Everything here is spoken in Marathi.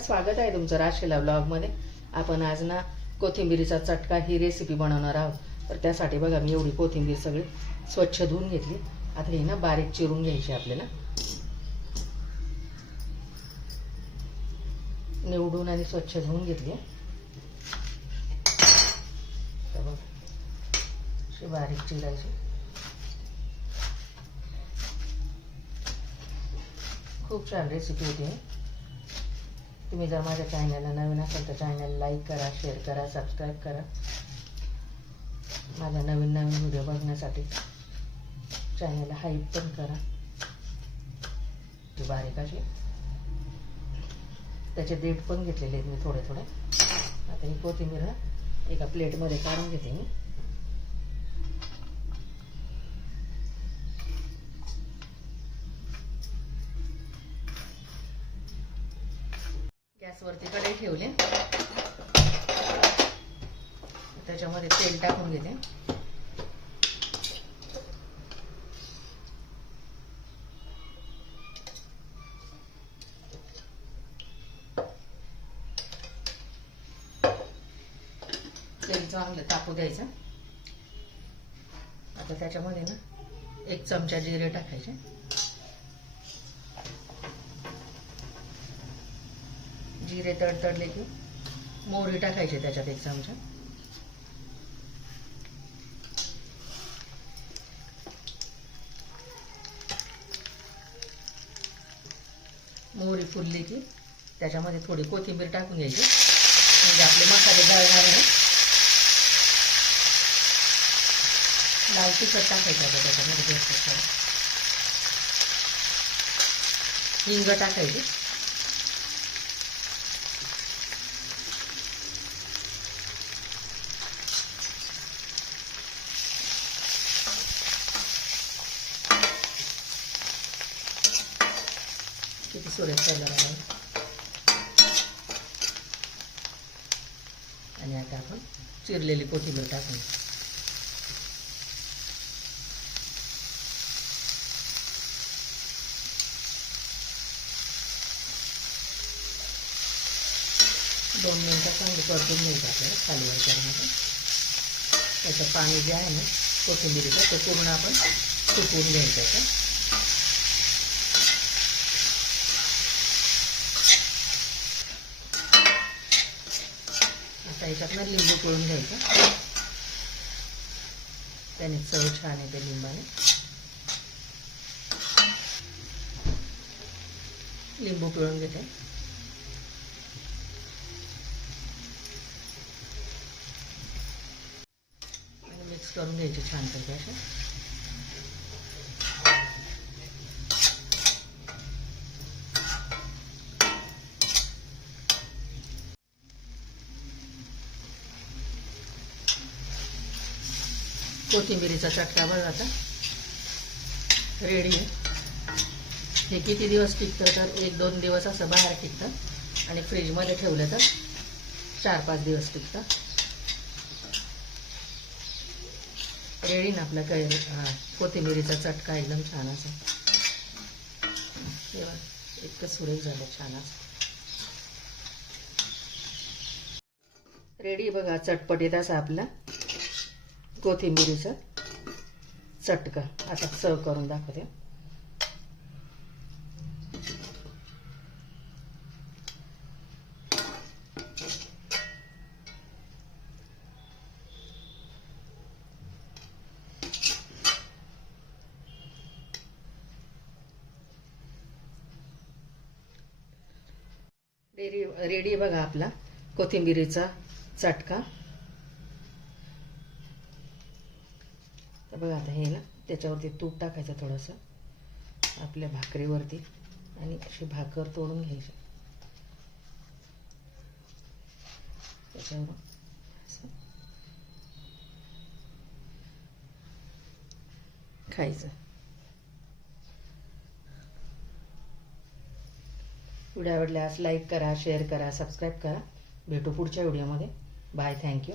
स्वागत आहे तुमचं राशीला ब्लॉगमध्ये। आपण आज ना कोथिंबीरीचा चटका ही रेसिपी बनवणार आहोत। तर त्यासाठी बघा मी एवढी कोथिंबीर सगळी स्वच्छ धुवून घेतली। आता ही ना बारीक चिरून घ्यायची आपल्याला, निवडून आणि स्वच्छ धुवून घेतली। तर बघा अशी बारीक चिरायची। खूप छान रेसिपी होती। तुम्ही जर माझ्या चॅनलला नवीन असाल तर चॅनल लाईक करा, शेअर करा, सबस्क्राईब करा। माझ्या नवीन व्हिडिओ बघण्यासाठी चॅनलला हाईप पण करा। ती बारीक अशी त्याचे देठ पण घेतलेले आहेत मी थोडे थोडे। आता ही कोथिंबीर एका प्लेटमध्ये काढून घेते मी। गॅसवरती कढई ठेवले, त्याच्यामध्ये तेल टाकून घेते। तेल चांगलं तापू द्यायचं। आता त्याच्यामध्ये ना 1 चमचा जिरे टाकायचे। जिरे तडतडले की मोहरी टाकायची त्याच्यात 1 चमचा। मोहरी फुलली की त्याच्यामध्ये थोडी कोथिंबीर टाकून घ्यायची, म्हणजे आपले मसाले जळणार नाही। लाल तिखट टाकायचं आता त्याच्यामध्ये जास्त, हिंग टाकायची। किती सुरेख कलर आहे। आणि आता आपण चिरलेली कोथिंबीर टाकून 2 मिनिटं चांगलं परतून घ्यायचं आपल्याला खालीवर करण्याचं। त्याचं पाणी जे आहे ना कोथिंबीरीचं ते पूर्ण आपण सुकवून घ्यायचं। आता याच्यातनं लिंबू पिळून घ्यायचं, त्याने चव छान येते लिंबाने। लिंबू पिळून घेते आणि मिक्स करून घ्यायचे छान पैकी असे। कोथिंबीरीचा चटका बघा आता रेडी आहे। हे किती दिवस टिकतं तर 1-2 दिवस असं बाहेर टिकतं आणि फ्रीजमध्ये ठेवलं तर 4-5 दिवस टिकतं। रेडी ना आपला कोथिंबीरीचा चटका एकदम छान असं। तेव्हा इतकं सुरेख झालं छान असं। रेडी बघा चटपटीत असा आपला कोथिंबीरीचा चटका। आता सर्व करून दाखवते। रेडी बघा आपला कोथिंबीरीचा चटका। तर बघा आता हे ना त्याच्यावरती तूप टाकायचं थोडंसं आपल्या भाकरीवरती आणि अशी भाकर तोडून घ्यायची त्याच्यावर असं खायचं। व्हिडिओ आवडल्यास लाईक करा, शेअर करा, सबस्क्राईब करा। भेटू पुढच्या व्हिडिओमध्ये। Bye, thank you.